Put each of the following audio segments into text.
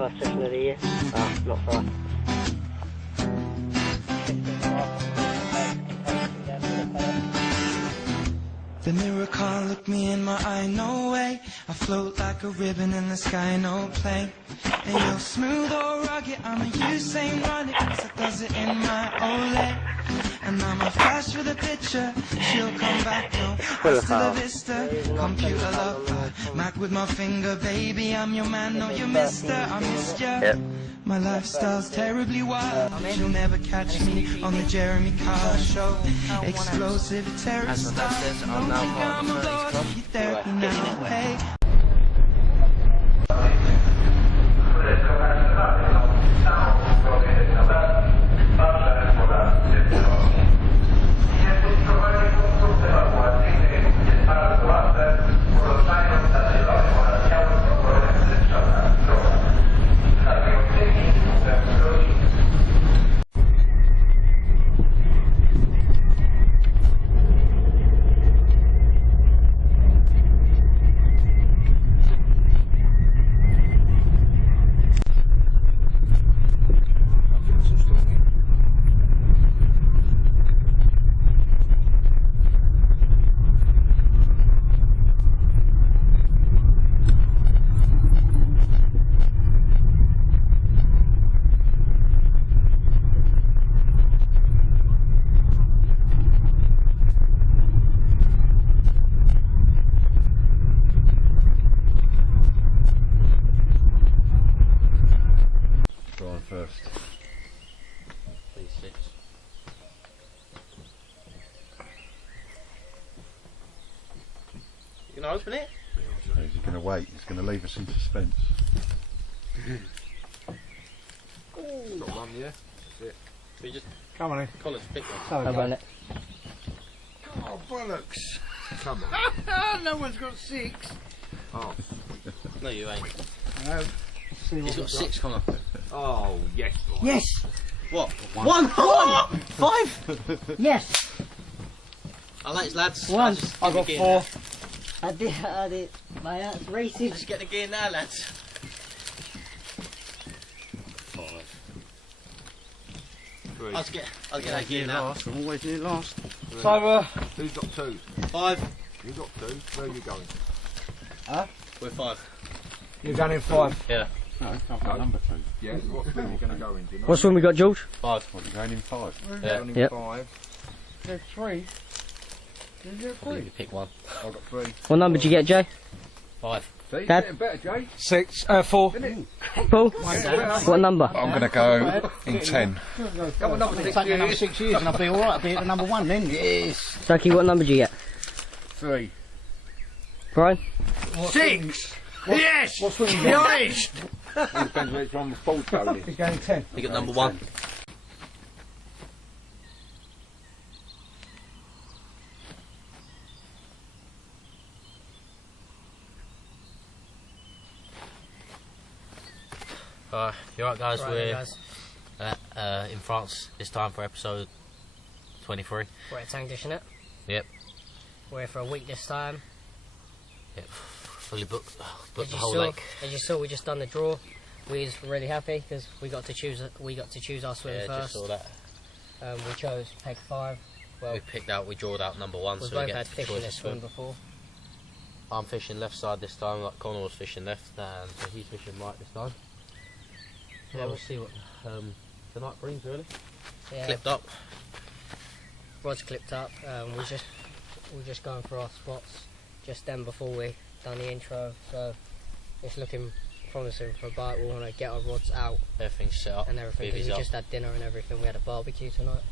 first session of the year. Ah, not for us. The mirror can't look me in my eye, no way. I float like a ribbon in the sky, no plane. And you're smooth or rugged, I'm a Usain running, cause I does it in my Olay. And I'm a flash with a picture, she'll come back, no. Hasta la vista, computer love, Mac with my finger, baby, I'm your man, no, you're mister, I missed ya. Yep. My lifestyle's terribly wild. You'll never catch me on the Jeremy Kyle show. Explosive terrorist style. Don't think I'm a lord. You therapy now, hey. First. Please, 6. You gonna open it? He's going to wait. He's going to leave us in suspense. Got one, yeah. That's it. We just Come on in. College pick one. How about it? Oh, bollocks! Come on. No one's got 6. Oh. No, you ain't. He's He's got 6, Connor. Oh, yes. Boy. Yes. What? One! 5! Yes! I like his lads. One. I got 4. I did. My heart's racing. Let's get the gear now, lads. 5. 3. I'll get that gear now. I'm always near last. So, Who's got 2? 5. You got 2. Where are you going? Huh? We're 5. You're going in 5. Yeah. No, I've got number 2. Yeah. What swim are you going to go in? Do you know? What swim we got, George? 5. What, you're going in 5? Yeah. Going in Yep. 5. There's 3. Is there I believe you pick one. I've got 3. What number did you get, Jay? 5. See, Dad? getting better, Jay. 4. Paul? What number? I'm going to go in 10. Come on, number 6 Take another years. 6 years and I'll be alright. I'll be at the number 1 then. Yes. Ducky, what number did you get? 3. Brian? 6. Yes. What swim you going? Nice. It depends where it's from the sports going. He's going 10. You got number 1. You alright guys, we're in France this time for episode 23. We're at Etang De Chanet. Yep. We're here for a week this time. Yep. Fully booked As the you whole saw, lake. as you saw, we just done the draw. We was really happy because we got to choose our swim Yeah, first. just saw that. We chose peg 5. Well, We drawed out number 1, we've so we both get had the fish in choice this to swim swim. before. I'm fishing left side this time, like Connor was fishing left, and so he's fishing right this time. Yeah, we'll see what the night brings really. Yeah, Clipped up. rod's clipped up. We're just going for our spots just then before we done the intro. So it's looking promising for a bite. We want to get our rods out Everything's set up. and everything. 'Cause BB's we up. just had dinner and everything. We had a barbecue tonight.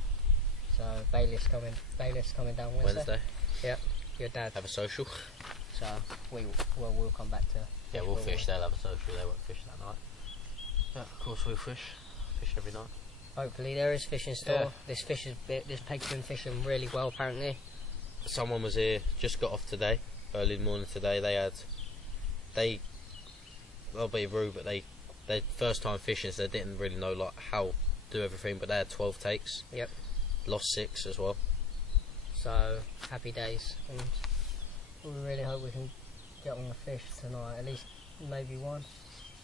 So Bailiff's coming down Wednesday. Your dad. Have a social. So we'll come back to. Yeah, we'll but fish. They'll have a social. They won't fish that night. Yeah, of course we'll fish. Fish every night. Hopefully there is fish in store. Yeah. This peg's been fishing really well apparently. Someone was here, just got off today, early in the morning today. I'll be rude, but they first time fishing, so they didn't really know like how to do everything. But they had 12 takes. Yep. Lost 6 as well. So happy days, and we really hope we can get on the fish tonight. At least maybe one.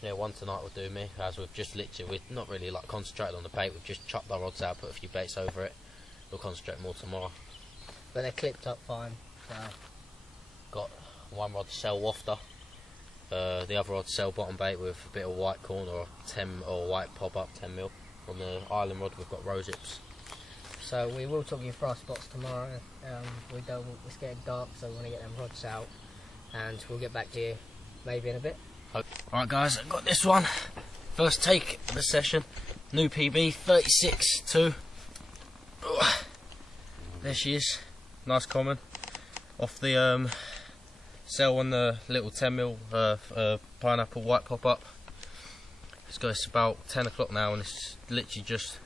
Yeah, one tonight will do me, as we've just literally, we've not really like concentrated on the bait, we've just chopped our rods out, put a few baits over it. We'll concentrate more tomorrow. But they're clipped up fine. So. Got one rod cell wafter, the other rod cell bottom bait with a bit of white corn or white pop up 10mm. On the island rod we've got rose hips. So we will talk you through our spots tomorrow. It's getting dark, so we want to get them rods out, and we'll get back to you maybe in a bit. Alright guys, I've got this one. First take of the session. New PB 36.2. There she is. Nice common. Off the cell on the little 10mm pineapple white pop up. It's about 10 o'clock now and it's literally just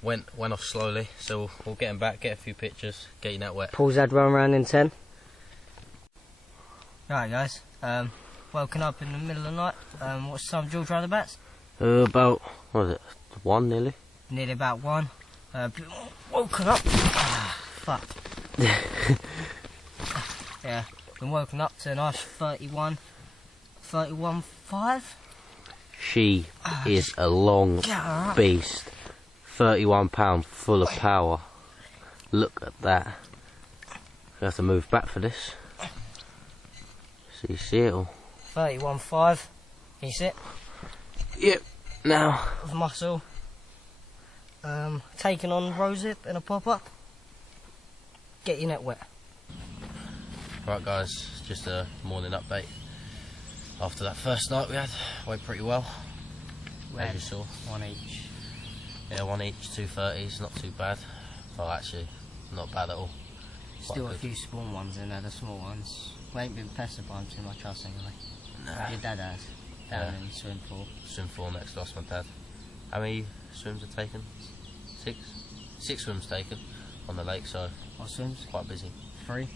went off slowly. So we'll get him back, get a few pictures, get your net wet. Paul's had run around in 10. Right guys, woken up in the middle of the night. What's the time, George, round the bats? About, what was it, 1 nearly? Nearly about 1. Woken up. Fuck. Yeah, been woken up to a nice 31.5. She is a long beast. 31 pound full of power. Look at that. We have to move back for this. So you see it all. 31.5. Can you see it? Yep. Now. Of muscle. Taking on rose hip and a pop up. Get your net wet. Right guys, just a morning update. After that first night we had, went pretty well. As you saw. 1 each. Yeah, 1 each, 230s, not too bad. Well actually, not bad at all. Still Quite a few spawn ones in there, the small ones. We ain't been pestered by them too much, us anyway. Nah. Your dad has. Down in swim pool. Swim 4 next to us, my dad. How many swims are taken? 6? 6 swims taken on the lake, so What swims? quite busy. 3.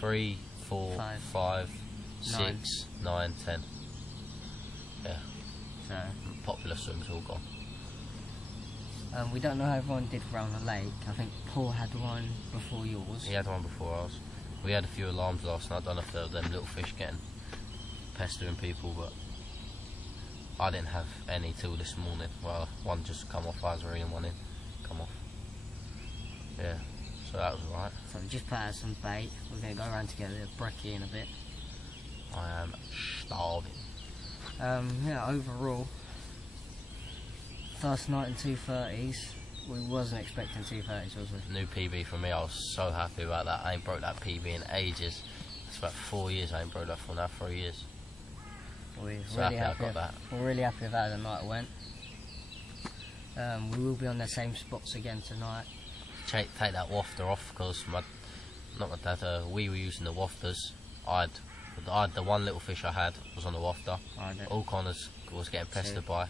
3, 4, 5, 9. 6, 9, 10. Yeah, So, popular swims all gone. we don't know how everyone did around the lake. I think Paul had one before yours. He had one before ours. We had a few alarms last night. I don't know if there were them little fish getting pestering people, but I didn't have any till this morning. Well, one just come off, I was reading one in, come off. Yeah, so that was alright. So we just put out some bait. We're going to go around together, brekkie in a bit. I am starving. Yeah, overall, first night in 230s. We wasn't expecting 230s, was we? New PB for me, I was so happy about that. I ain't broke that PB in ages. It's about 4 years I ain't broke that for now, 3 years. We're So really happy I happy. got that. We're really happy with how the night went. We will be on the same spots again tonight. Take that wafter off because we were using the wafters. The one little fish I had was on the wafter. All Connors was getting pestered by.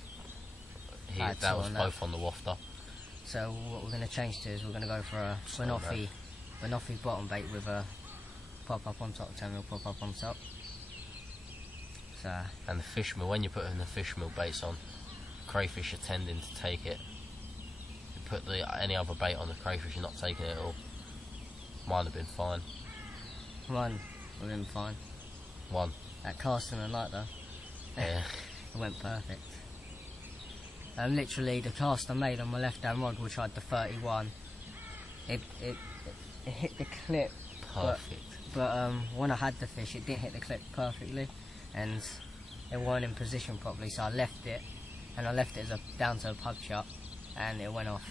That was both on the wafter. So what we're going to change to is we're going to go for a banoffee bottom bait with a pop up on top, 10mm pop up on top. So. And the fish meal, when you're putting the fish meal baits on, crayfish are tending to take it. You put any other bait on the crayfish, you're not taking it at all. Mine have been fine. Mine would have been fine. One. That cast in the night though. Yeah. It went perfect. Literally the cast I made on my left hand rod, which had the 31, it hit the clip. Perfect. But when I had the fish, it didn't hit the clip perfectly, and it weren't in position properly. So I left it, and I left it down to a pug shot, and it went off.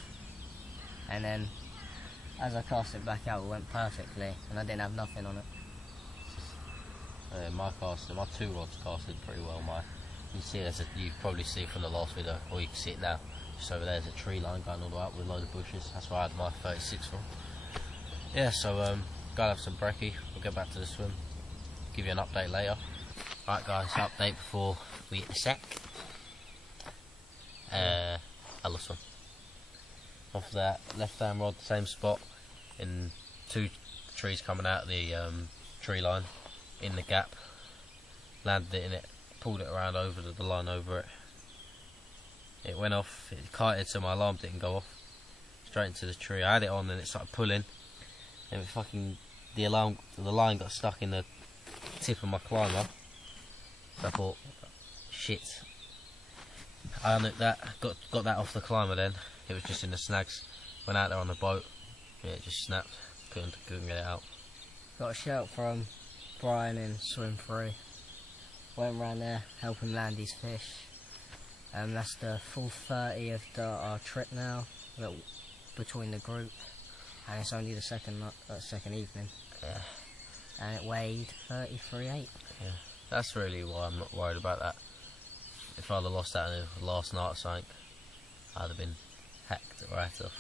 And then, as I cast it back out, it went perfectly, and I didn't have nothing on it. My 2 rods casted pretty well. You see, you probably see it from the last video, or you can see it now. Just over there's a tree line going all the way up with a load of bushes. That's where I had my 36 from. Yeah, so go have some brekkie. We'll get back to the swim. Give you an update later. Alright guys, update before we hit the sack. Other swim. Off that left hand rod, same spot, in 2 trees coming out of the tree line, in the gap. Landed it in it. Pulled it around over the line over it. It went off, it kited so my alarm didn't go off. Straight into the tree. I had it on and it started pulling. And the line got stuck in the tip of my climber. So I thought, shit. I unhooked that, got that off the climber then. It was just in the snags. Went out there on the boat. Yeah, it just snapped. Couldn't get it out. Got a shout from Brian in Swim 3. Went round there helping land his fish. That's the full 30 of our trip now, between the group, and it's only the second evening. Yeah. And it weighed 33.8. Yeah. That's really why I'm not worried about that. If I'd have lost that last night or something, I'd have been hacked right off.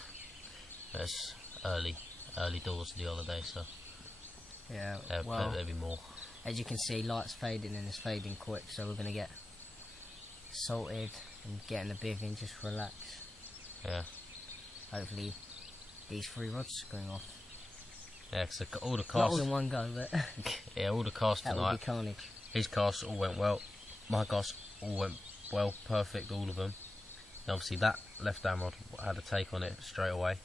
It's early doors of the holiday, so Yeah, there'll be more. as you can see, light's fading and it's fading quick, so we're going to get salted and get in the bivvy and just relax. Yeah. Hopefully these 3 rods are going off. Yeah, because all the Not casts. all in one go, but Yeah, all the casts that would tonight. be carnage. His casts all went well. My casts all went well, perfect, all of them. And obviously that left hand rod had a take on it straight away.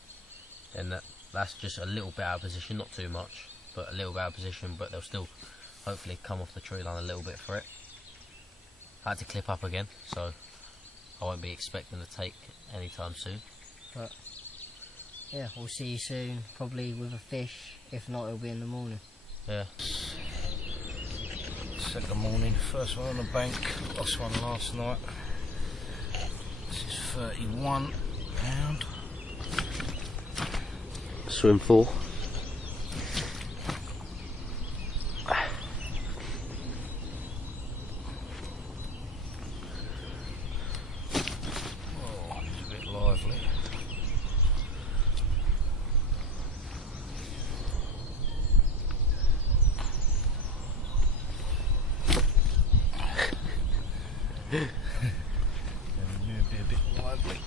And that's just a little bit out of position, not too much, but a little bit out of position, but they'll still hopefully come off the tree line a little bit for it. I had to clip up again, so I won't be expecting to take anytime soon. But yeah, we'll see you soon, probably with a fish. If not, it'll be in the morning. Yeah. Second morning, first one on the bank, lost one last night. This is £31. Swim 4. Oh, it's a bit lively. Be a bit lively.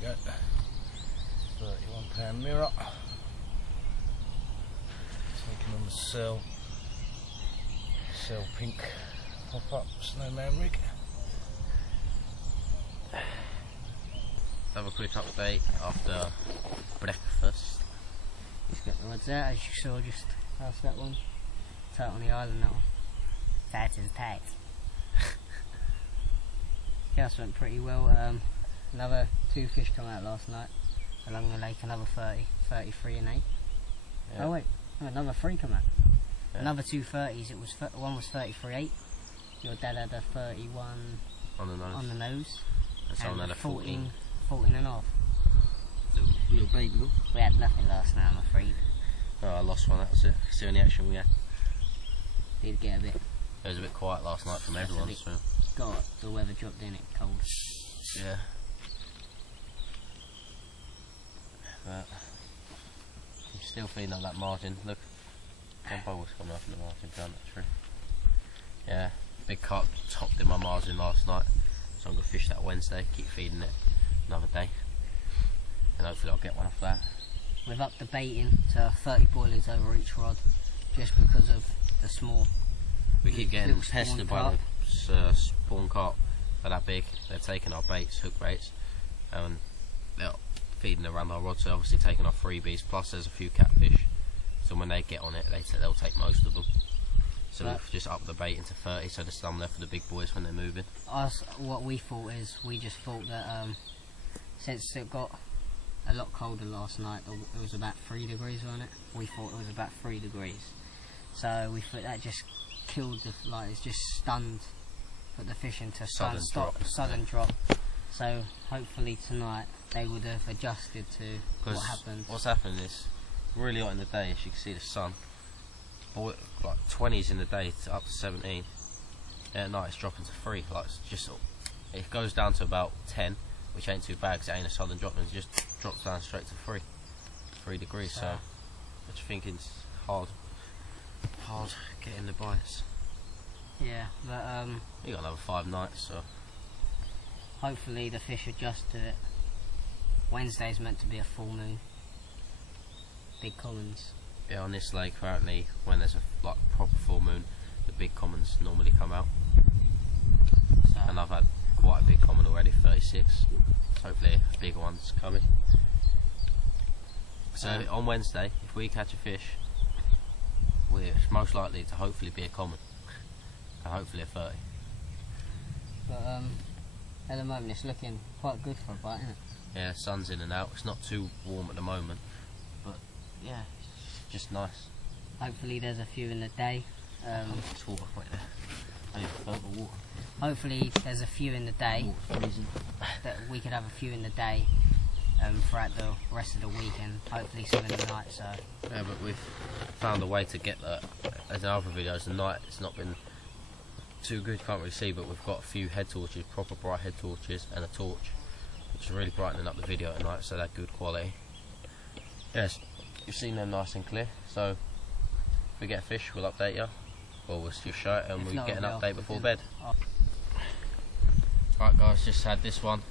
There we go. £31 mirror. Taking on the cell pink pop-up snowman rig. Have a quick update after breakfast. Just got the rods out, as you saw just past that one. Tight on the island, that one. Tight as tight. Cast went pretty well. Another 2 fish come out last night along the lake, another 30, 33 and 8. Yeah. Oh wait, no, another 3 come out. Yeah. Another 2 30s, one was 33.8. Your dad had a 31 On the nose. on the nose. And someone had a 14. 14 and a half. Little baby one. We had nothing last night, I'm afraid. Oh, I lost one, that was it. It's the only action we had. Did get a bit, It was a bit quiet last night from That's a everyone, bit- so got the weather dropped in it, cold. yeah. But I'm still feeling up that margin. Look, them bubbles coming up in the margin behind that tree. Yeah, big carp topped in my margin last night, so I'm gonna fish that Wednesday. Keep feeding it another day, and hopefully I'll get one off that. We've upped the baiting to 30 boilers over each rod, just because of the small. We keep getting Little spawn pestered by carp. the spawn carp. They're that big. They're taking our baits, hook baits, and they're feeding around our rods. So obviously taking our freebies. Plus, there's a few catfish. So when they get on it, they'll take most of them. So Right. we've just upped the bait into 30. So there's some left for the big boys when they're moving. What we thought is, we just thought that since it got a lot colder last night, it was about 3 degrees on it. We thought it was about 3 degrees. So we thought that just killed it's just stunned, put the fish into Sudden sudden drop. So hopefully tonight they would have adjusted to what happened. What's happening is really hot in the day, as you can see the sun. Like 20s in the day to up to 17. And at night it's dropping to 3. Like it's just, it goes down to about 10, which ain't too bad because it ain't a southern drop, and it just drops down straight to 3 degrees. So I just think it's hard getting the bites. Yeah, but You got another 5 nights, so hopefully the fish adjust to it. Wednesday's meant to be a full moon. Big commons. yeah, on this lake apparently when there's a proper full moon, the big commons normally come out. So. And I've had quite a big common already, 36. Hopefully a bigger one's coming. So on Wednesday, if we catch a fish, we're most likely to hopefully be a common, and hopefully a 30. But at the moment it's looking quite good for a bite, isn't it? Yeah, sun's in and out. It's not too warm at the moment, but yeah, it's just nice. Hopefully there's a few in the day. It's water right there. I need further water. Hopefully there's a few in the day. That we could have a few in the day throughout the rest of the week, and hopefully some in the night. So Yeah, but we've found a way to get that. As in other videos, the night it's not been too good, can't really see, but we've got a few head torches, proper bright head torches, and a torch, which is really brightening up the video at night, so they're good quality. Yes, you've seen them nice and clear, so if we get a fish, we'll update you, or we'll just show it and we'll get an update before bed. Right guys, just had this one,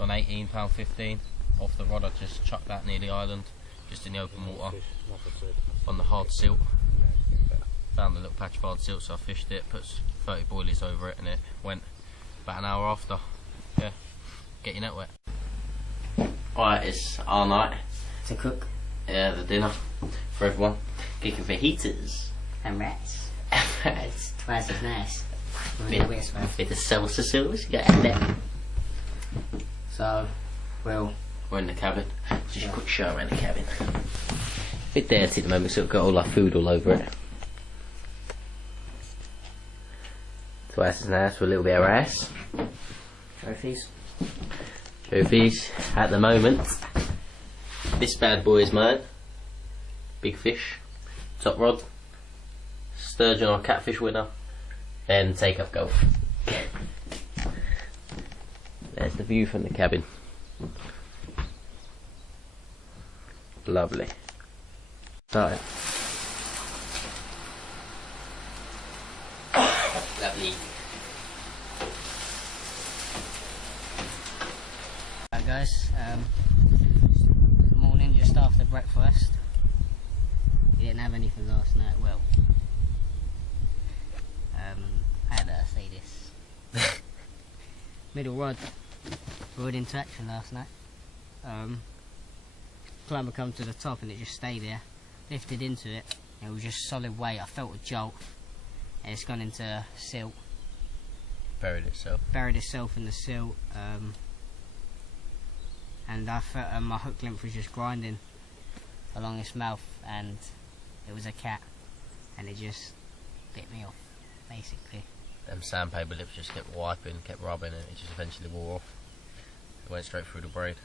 on £18.15, off the rod. I just chucked that near the island, just in the open water, on the hard silt. Found a little patch of hard silt, so I fished it, put 30 boilies over it, and it went about an hour after. Yeah, get your net wet. Right, it's our night to cook yeah, the dinner for everyone. Kicking for heaters. and rats. It's Twice as nice. bit of salsa sauce, you got that. So we're in the cabin. Just a quick show around the cabin. Bit dirty at the moment, so we've got all our food all over it. Twice as nice with a little bit of rice. trophies. Trophies at the moment. This bad boy is mine. Big fish, top rod, sturgeon or catfish winner, and take up golf. There's the view from the cabin. Lovely. Started. Lovely. Right guys, good morning, just after breakfast. We didn't have anything last night. Well, how do I say this? Middle rod into action last night. Climber come to the top and it just stayed there. Lifted into it, and it was just solid weight. I felt a jolt, and it's gone into silt. Buried itself. Buried itself in the silt, and I felt my hook length was just grinding along its mouth, and it was a cat, and it just bit me off, basically. Them sandpaper lips just kept wiping, kept rubbing, and it just eventually wore off. It went straight through the braid.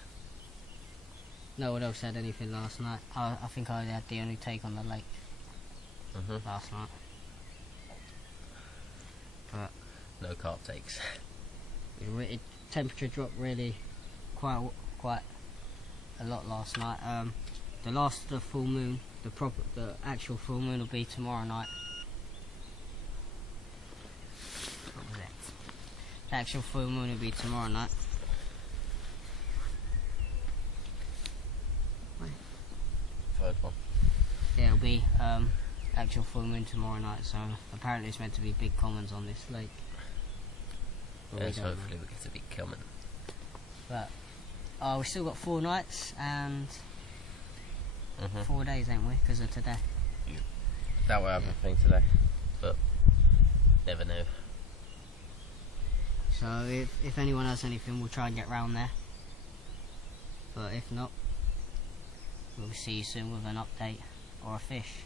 No one else had anything last night. I think I had the only take on the lake last night. But No carp takes. temperature dropped really quite a lot last night. The last of the full moon, the actual full moon will be tomorrow night. What was it? The actual full moon will be tomorrow night. Third one. Yeah, it'll be actual full moon tomorrow night, so apparently it's meant to be big commons on this lake. But Yes, we don't know. hopefully we get a big coming. But we've still got 4 nights and 4 days, ain't we? Because of today. That will have a thing today, but never know. So if anyone has anything, we'll try and get round there. But if not, we'll see you soon with an update or a fish.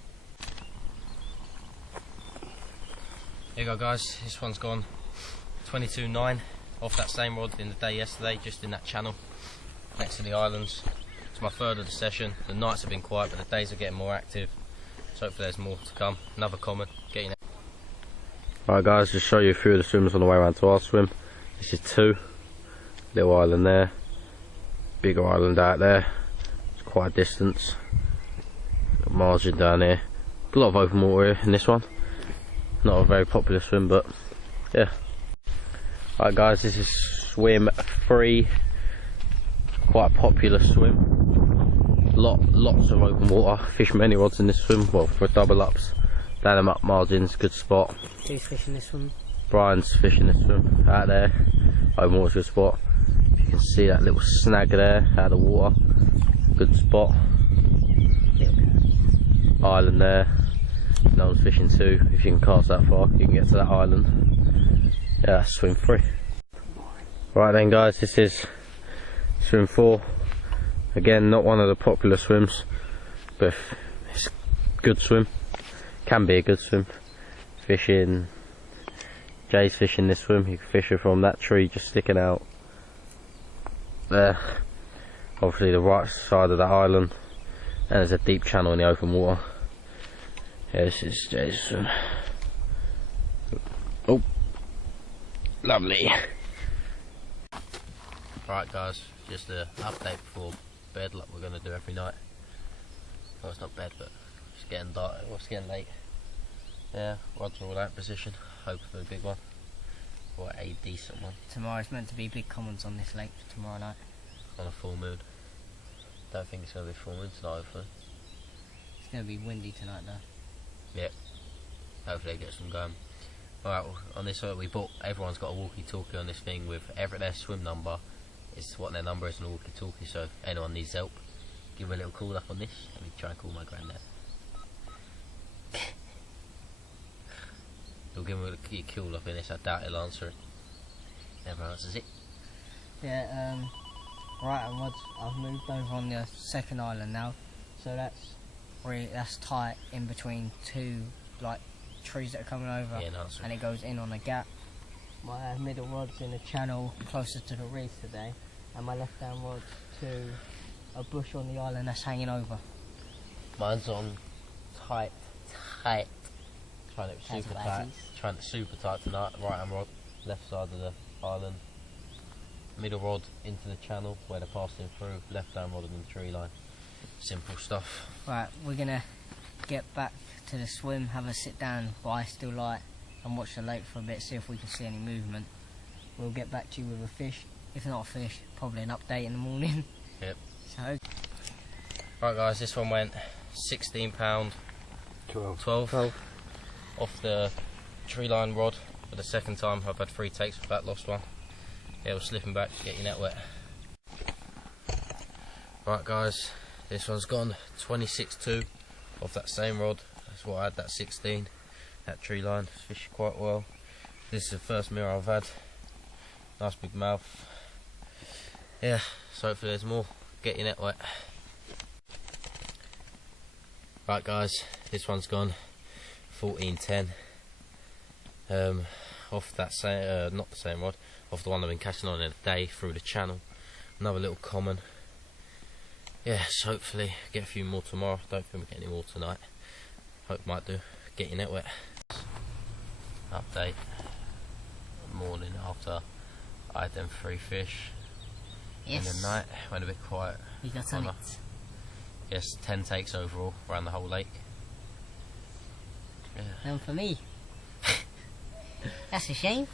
Here you go guys, this one's gone 22.9 off that same rod in the day yesterday, just in that channel next to the islands. It's my third of the session. The nights have been quiet, but the days are getting more active, so hopefully there's more to come. Another common, getting it. Alright guys, just show you a few of the swims on the way around to our swim. This is 2, little island there, bigger island out there. It's quite a distance. Margin down here. A lot of open water here in this one. Not a very popular swim, but yeah. Alright guys, this is swim 3. Quite a popular swim. Lots of open water. Fish many rods in this swim. Well, for double ups. Down them up margins, good spot. 2 fish in this one. Brian's fishing this swim out there. Open water's a good spot. You can see that little snag there out of the water. Good spot. Island there. No one's fishing too. If you can cast that far, you can get to that island. Yeah, that's swim 3. Right then guys, this is swim 4. Again, not one of the popular swims, but it's a good swim. Can be a good swim. Fishing, Jay's fishing this swim. You can fish her from that tree just sticking out there. Obviously the right side of that island, and there's a deep channel in the open water. Yeah, this is Jay's swim. Oh, lovely. Right guys, just an update before bed like we're going to do every night. Well, it's not bed, but it's getting dark, it's getting late. Yeah, rods are all out in position, hoping for a big one, or a decent one. Tomorrow's meant to be big commons on this lake tomorrow night. On a full moon. Don't think it's going to be full moon tonight, hopefully. It's going to be windy tonight though. Yeah, hopefully it gets some going. Alright, on this we bought, everyone's got a walkie-talkie on this thing with their swim number. Is what their number is on a walkie-talkie, so if anyone needs help, give me a little call up on this. Let me try and call my granddad. We'll give him a call up in this, I doubt he'll answer it. Never answers it. Yeah, right, and I've moved over on the second island now, so that's tight in between two like trees that are coming over, Yeah, no, and it goes in on a gap. My middle rod's in a channel closer to the reef today, and my left hand rod's to a bush on the island that's hanging over. Mine's on tight. Trying it super tight. Trying it super tight tonight. Right hand rod, left side of the island. Middle rod into the channel where they're passing through. Left hand rod in the tree line. Simple stuff. Right, we're gonna get back to the swim, have a sit down by still light, and watch the lake for a bit, see if we can see any movement. We'll get back to you with a fish. If not a fish, probably an update in the morning. Yep. So, Right guys, this one went £16. 12 off the tree line rod for the second time. I've had 3 takes with that lost one. Yeah, we're slipping back to get your net wet. Right guys, this one's gone 26.2 off that same rod. That's what I had, that 16. That tree line, fished quite well. This is the first mirror I've had. Nice big mouth. Yeah, so hopefully there's more. Get your net wet. Right guys, this one's gone 14.10 off that same, not the same rod, off the one I've been catching on in a day through the channel. Another little common. Yeah, so hopefully get a few more tomorrow. Don't think we get any more tonight. Hope might do. Get your net wet. Update. Morning after I had them 3 fish. yes, In the night, went a bit quiet. we got on it. Yes, 10 takes overall around the whole lake. Yeah. None for me. That's a shame.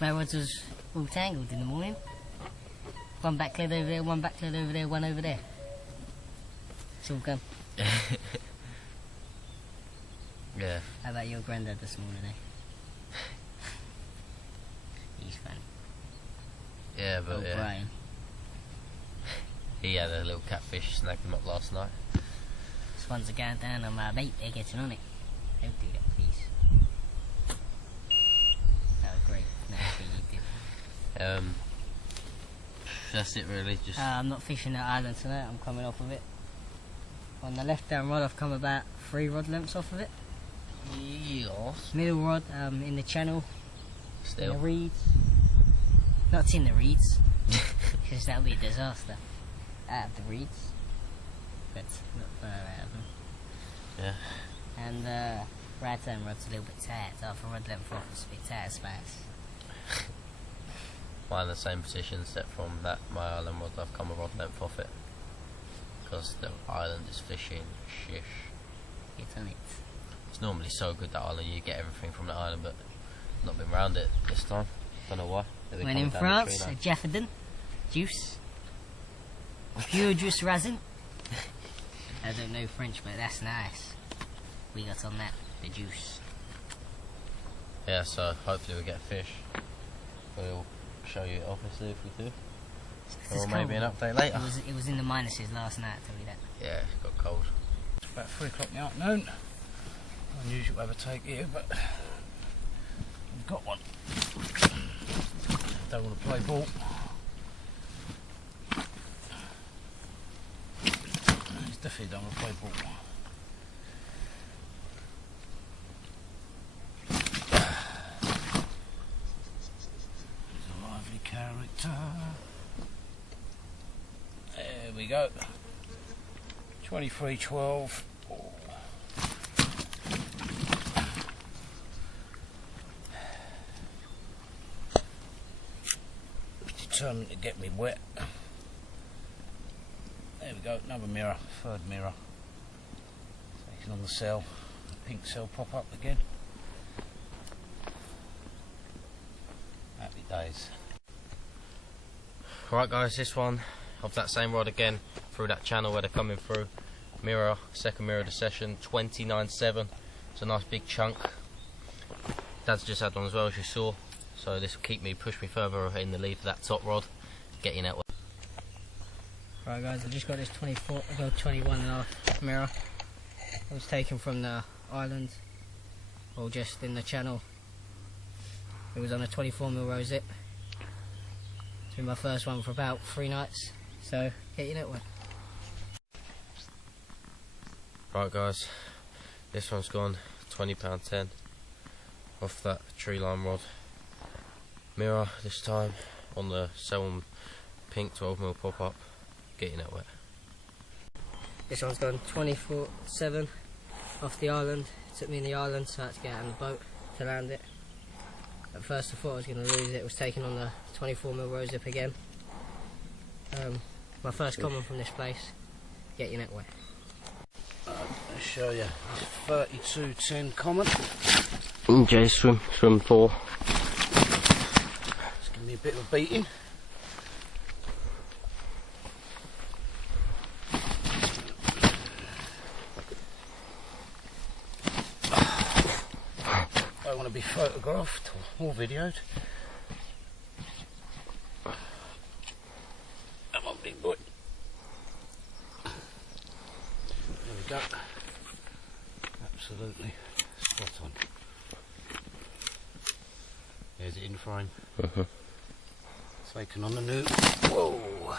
My rods was all tangled in the morning. One back cleared over there, one back cleared over there, one over there. It's all gone. Yeah. How about your granddad this morning, eh? He's funny. Yeah, but Oh, yeah. Brian. He had a little catfish, snagged him up last night. This one's going down on my bait, they're getting on it. Don't do that, please. That was great. No, you did. That's it really, just I'm not fishing that island tonight, I'm coming off of it. On the left hand rod I've come about 3 rod lengths off of it. yes. Middle rod in the channel, in the Still. reeds. Not in the reeds, because that would be a disaster. Out of the reeds, but not far out of them. Yeah. And right hand rod's a little bit tight, so for rod length off it's a bit tight space. Mine in the same position except from that my island rod, I've come a rod length off it. Because the island is fishing shish. Get on it. It's normally so good that island, you get everything from the island, but not been round it this time. Don't know why. They've been When in coming down the France, tree a now. Jefferdon juice. Pure juice resin. I don't know French, but that's nice. We got on that, the juice. Yeah, so hopefully we'll get a fish. We'll show you obviously if we do. Or maybe an update later. It was in the minuses last night, tell you that. Yeah, it got cold. It's about 3 o'clock in the afternoon. Unusual overtake here, but we've got one. Don't want to play ball. He's definitely don't want to play ball. He's a lively character. There we go. 23-12. Determined to get me wet. There we go, another mirror, third mirror. Taking on the cell, the pink cell pop up again. Happy days. Alright guys, this one of that same rod again, through that channel where they're coming through. Mirror, second mirror of the session, 29.7. It's a nice big chunk. Dad's just had one as well, as you saw. So this will push me further in the lead for that top rod, getting that one. Right guys, I just got this 21.5 mirror. It was taken from the island, or just in the channel. It was on a 24mm row zip. It's been my first one for about 3 nights, so get your net one. Right guys, this one's gone £20.10 off that tree line rod. Mirror this time on the Selwyn pink 12mm pop up, getting it wet. This one's gone 24.7 off the island. It took me in the island, so I had to get out on the boat to land it. At first I thought I was going to lose it. It was taken on the 24mm row zip again. My first comment from this place, get your net wet. I'll show you this 32.10 comment. Jay, swim 4. It's giving me a bit of a beating. Don't want to be photographed or videoed. Come on, big boy. There we go. Absolutely spot on. There's it in frame. Taken on the new. Whoa!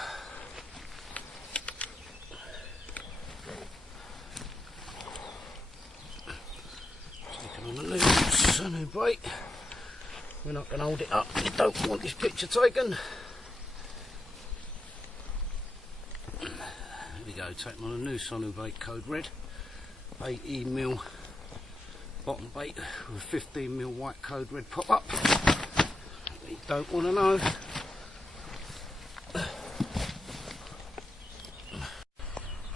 Taken on the new Sonu bait. We're not going to hold it up. We don't want this picture taken. There we go. Taking on a new Sonu bait, code red. 18mm bottom bait with 15mm white code red pop up. You don't want to know.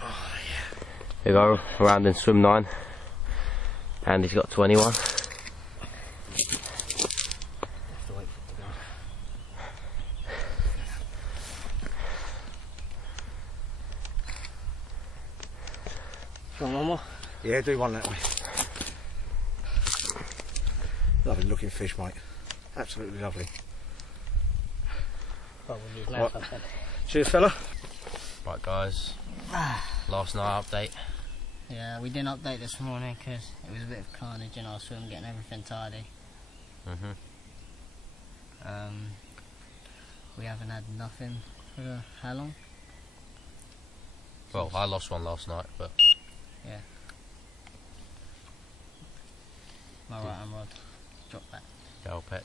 Oh, yeah. Here we go, around in swim 9. And he's got 21. Want one more? Yeah, do one that way. Lovely looking fish, mate. Absolutely lovely. Right. Cheers, fella. Right guys, last night update. Yeah, we didn't update this morning because it was a bit of carnage in our swim, getting everything tidy. We haven't had nothing for how long? Well, I lost one last night, but Yeah. My right hand rod dropped back. Gal pet.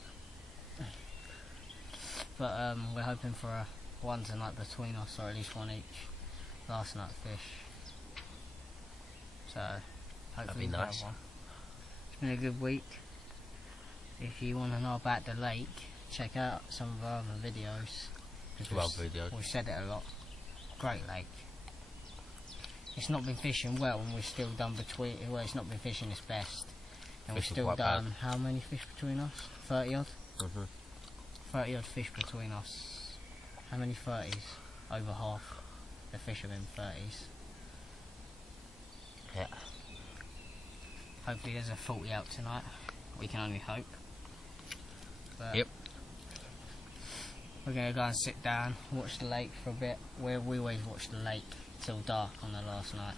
But we're hoping for a one tonight between us, or at least one each. Last night fish. So hopefully be we'll have nice. one. It's been a good week. If you want to know about the lake, check out some of our other videos. 'Cause Well, videos. We've said it a lot. Great lake. It's not been fishing well, and we've still done between. Well, it's not been fishing its best, and we've Fishing still quite done how many fish between us? 30 odd. 30 odd fish between us. How many 30s? Over half the fish have been 30s. Yeah. Hopefully there's a 40 out tonight. We can only hope. But Yep. we're going to go and sit down, watch the lake for a bit. We always watch the lake till dark on the last night.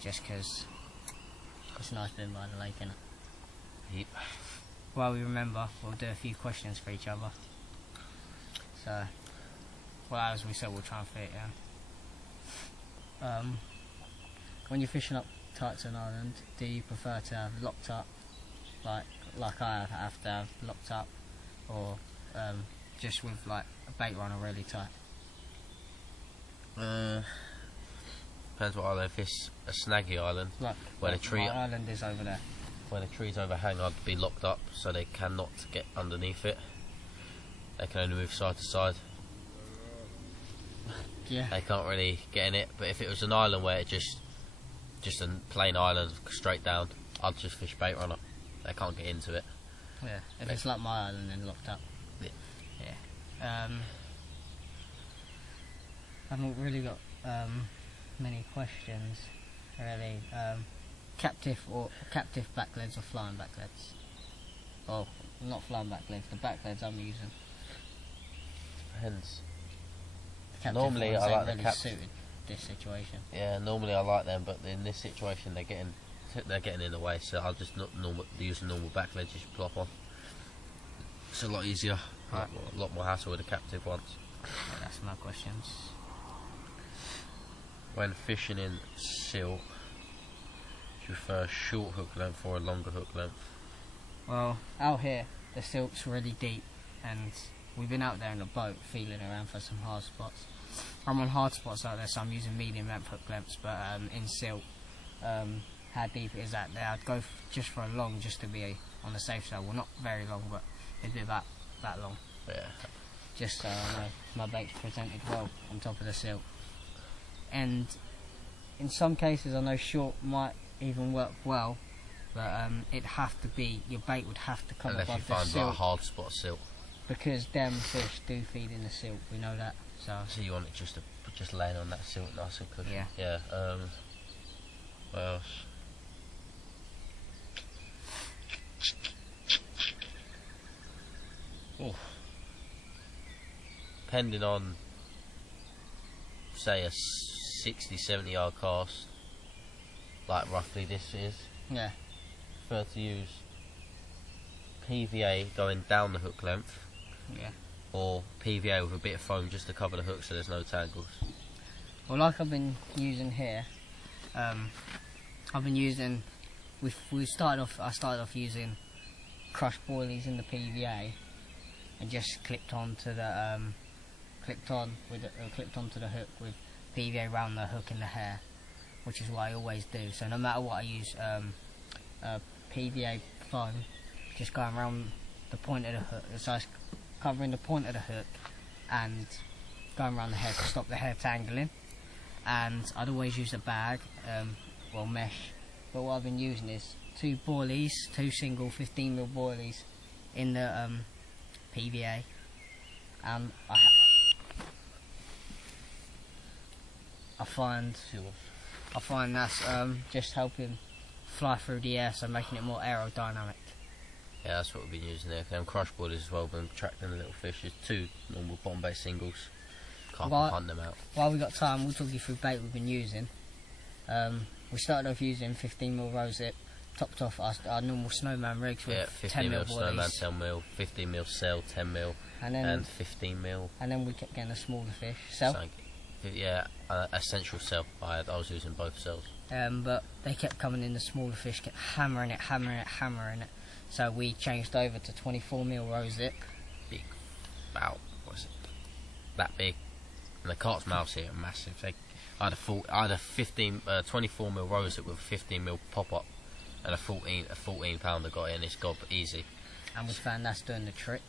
Just because it's nice being by the lake, innit? Yep. While we remember, we'll do a few questions for each other. So, well, as we said, we'll try and fit it in. When you're fishing up tight to an island, do you prefer to have locked up, like I have to have locked up, or just with like a bait runner really tight? Depends what island. If it's a snaggy island, Like where the like tree, my island is over there. when the trees overhang, I'd be locked up so they cannot get underneath it. They can only move side to side. Yeah. They can't really get in it. But if it was an island where it just a plain island straight down, I'd just fish bait runner. They can't get into it. Yeah. If it's like my island, then locked up. Yeah. Yeah. I haven't really got many questions, really. Captive backleads or flying backleads? Oh, not flying backleads. The backleads I'm using. Depends. Captive Normally ones I ain't like the really captive. suited this situation. Yeah, normally I like them, but in this situation they're getting in the way. So I'll just use the normal backleads you should plop on. It's a lot easier. Right. A lot more hassle with the captive ones. Yeah, that's my questions. When fishing in silt, do you prefer a short hook length or a longer hook length? Well, out here the silt's really deep, and we've been out there in a boat feeling around for some hard spots. I'm on hard spots out there, so I'm using medium length hook lengths, but in silt, how deep it is out there, I'd go just for a long, just to be on the safe side. Well, not very long, but it'd be about that long. Yeah. Just so I know my bait's presented well on top of the silt. And in some cases I know short might even work well, but it'd have to be, your bait would have to come Unless you above the find like a silt, hard spot silt. because them fish do feed in the silt, we know that. So you want it just laying on that silt nice and cushy. Yeah. Yeah. What else? Oh. Depending on, say, a 60-70 yard cast, like roughly this is, Yeah. prefer to use PVA going down the hook length, Yeah. or PVA with a bit of foam just to cover the hook so there's no tangles. Well, like I've been using here, I've been using. I started off using crushed boilies in the PVA, and just clipped onto the clipped onto the hook with PVA around the hook and the hair, which is what I always do. So no matter what, I use PVA foam, just going around the point of the hook. So it's covering the point of the hook and going around the head to stop the hair tangling. And I'd always use a bag, well, mesh. But what I've been using is two single 15mm boilies in the PVA, and I find that's just helping fly through the air, so making it more aerodynamic. Yeah, that's what we've been using there. Them crush boilers as well, been attracting the little fish. There's two normal bottom bait singles. Can't hunt them out. While we got time, we'll talk you through bait we've been using. We started off using 15mm rosehip, topped off our normal snowman rigs with 10mm snowman, boilies. 10mm, 15mm cell, 10mm, and 15mm. And then we kept getting a smaller fish. Cell. Yeah, essential cell. I was using both cells. But they kept coming in, the smaller fish kept hammering it. So we changed over to 24mm rosehip. Big, about, what's it? That big. And the carp's mouths here are massive. I had a 24mm rosehip with a 15mm pop up, and a 14 pounder got in. It's gob easy. And we found that's doing the trick.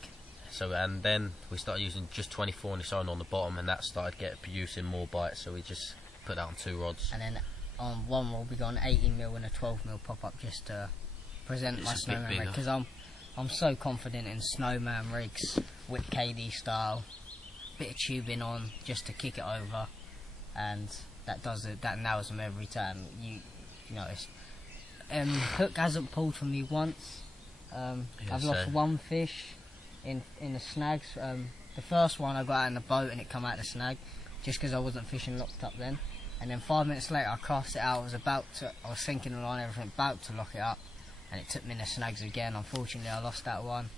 So, and then we started using just 24 on its own on the bottom, and that started producing more bites. So we just put that on 2 rods. And then on one rod we got an 18mm and a 12mm pop up, just to present my snowman rig, because I'm so confident in snowman rigs, whip KD style, bit of tubing on just to kick it over, and that does it. That nails them every time. You notice. Hook hasn't pulled for me once. I've lost one fish, in the snags. The first one I got out in the boat and it come out the snag, just because I wasn't fishing locked up then. And then 5 minutes later I cast it out. I was sinking the line, everything, about to lock it up, and it took me in the snags again. Unfortunately, I lost that one,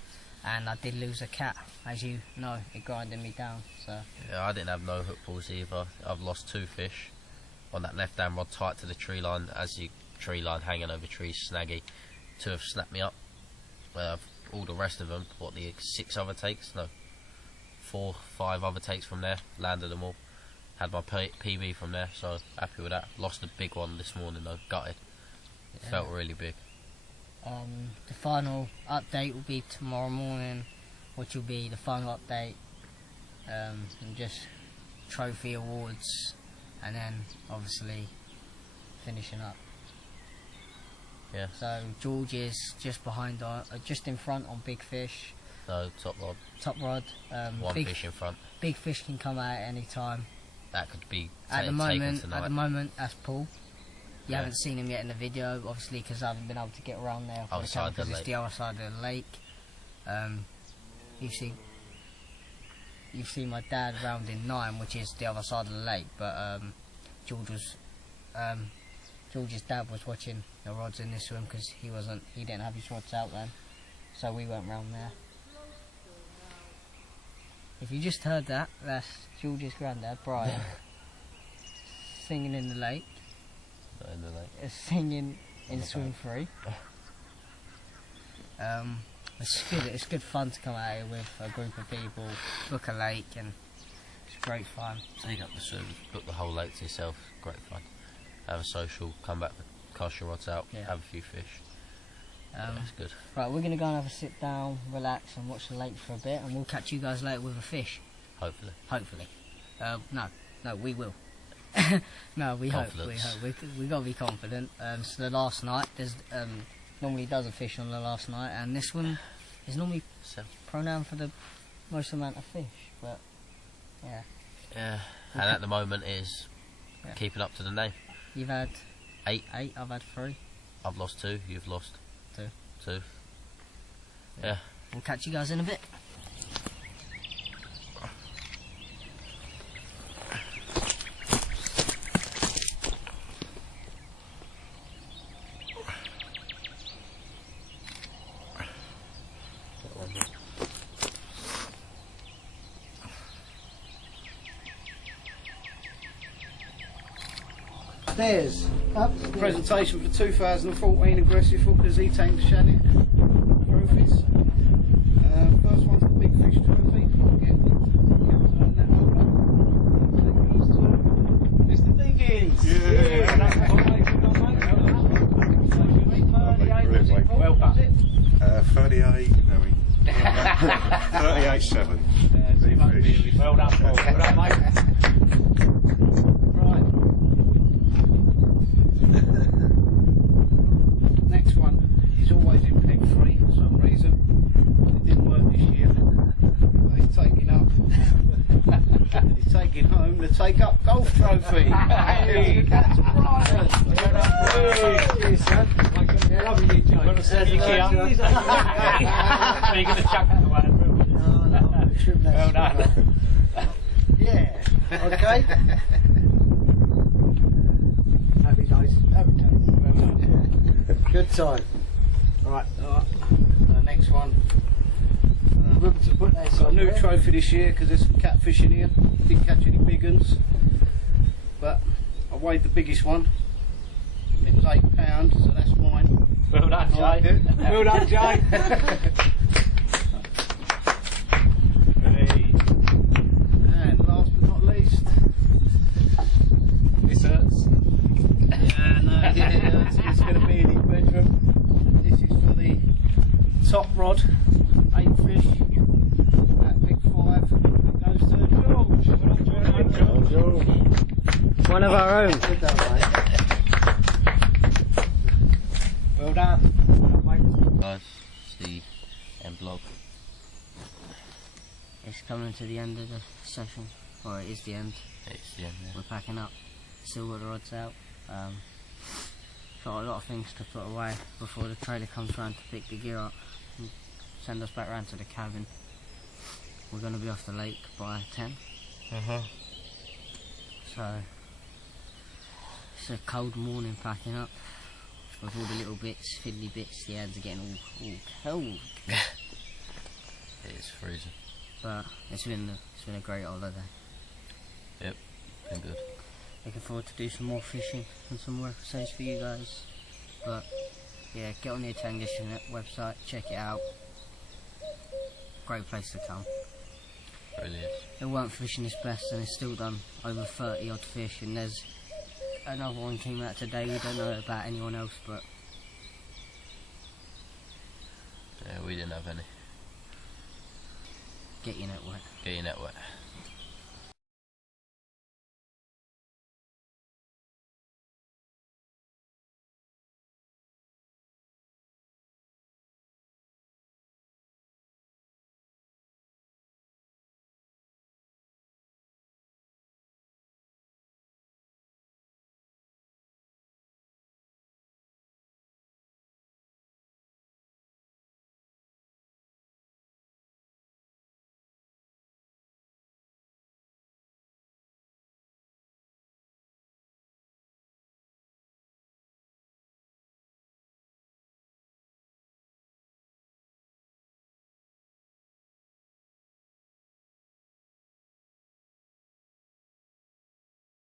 and I did lose a cat. As you know, it grinded me down. So Yeah, I didn't have no hook pulls either. I've lost 2 fish on that left hand rod tight to the tree line. As you tree line hanging over trees, snaggy. 2 have snapped me up. All the rest of them, what, the 6 other takes? No, 4, 5 other takes from there. Landed them all. Had my PB from there, so happy with that. Lost a big one this morning though, gutted. It felt really big. the final update will be tomorrow morning, which will be the final update, and just trophy awards, and then obviously finishing up. Yeah. So George is just behind, just in front on big fish. No, top rod. Top rod. One big, fish in front. Big fish can come out at any time. That could be At the taken tonight. moment, that's Paul. You Yeah. haven't seen him yet in the video, obviously, because I haven't been able to get around there for Outside the camera, the because it's lake. the other side of the lake. You've seen my dad round in 9, which is the other side of the lake, but George's dad was watching the rods in this swim because he didn't have his rods out then, so we went round there. If you just heard that, that's George's granddad, Brian, singing in the lake. Not in the lake. Singing in swim 3. It's good fun to come out here with a group of people, book a lake, and it's great fun. Take up the swim, book the whole lake to yourself. Great fun. Have a social, come back, cast your rods out, Yeah. have a few fish. It's good. Right, we're going to go and have a sit down, relax, and watch the lake for a bit, and we'll catch you guys later with a fish. Hopefully. Hopefully. No, we will. No, we hope. Confidence. We got to be confident. So the last night, there's normally does a fish on the last night, and this one is normally So, pronoun for the most amount of fish. But yeah, yeah. And at the moment is Yeah. keeping up to the name. you've had 8. 8. I've had 3. I've lost 2. You've lost 2. 2. Yeah. We'll catch you guys in a bit. Upstairs. Presentation for the 2014 Aggressive Hookers Etang De Chanet trophies. First one's the Big Fish Trophy. Mr. Diggins! Well done. 38, no, 38.7. Well done, Paul. Well done, mate. Right. Next one is always in peg 3 for some reason. It didn't work this year. But he's taking up. He's taking home the Take Up Golf Trophy. Hey. That's Brian. Cheers, son. Yeah, lovely you, Joe. You're going to chuck that one. Well done. Yeah. Okay. Happy days. Happy days. Well done. Good time. Right. Next one. Remember to put that Got a new trophy this year because there's some catfish in here. Didn't catch any big ones, but I weighed the biggest one. And it was £8, so that's mine. Well done, I like Jay. it. Well done, Jay. Hey. And last but not least, This hurts. it's going to be in his bedroom. This is for the top rod, 8 fish. That big 5 goes to George. One of our own. Well done. Guys, it's the end vlog. It's coming to the end of the session, or it is the end. It's the end. We're packing up. Still got the rods out. Got a lot of things to put away before the trailer comes round to pick the gear up and send us back round to the cabin. we're going to be off the lake by 10. So it's a cold morning packing up with all the little bits, fiddly bits. The hands are getting all cold. It is freezing. But it's been a great holiday. Yep, been good. Looking forward to do some more fishing and some more episodes for you guys. But yeah, get on the Etang De Chanet website, check it out. Great place to come. Really is. It weren't fishing its best and it's still done over 30 odd fish, and there's another one came out today. We don't know about anyone else, but Yeah, we didn't have any. get your net wet. Get your net wet.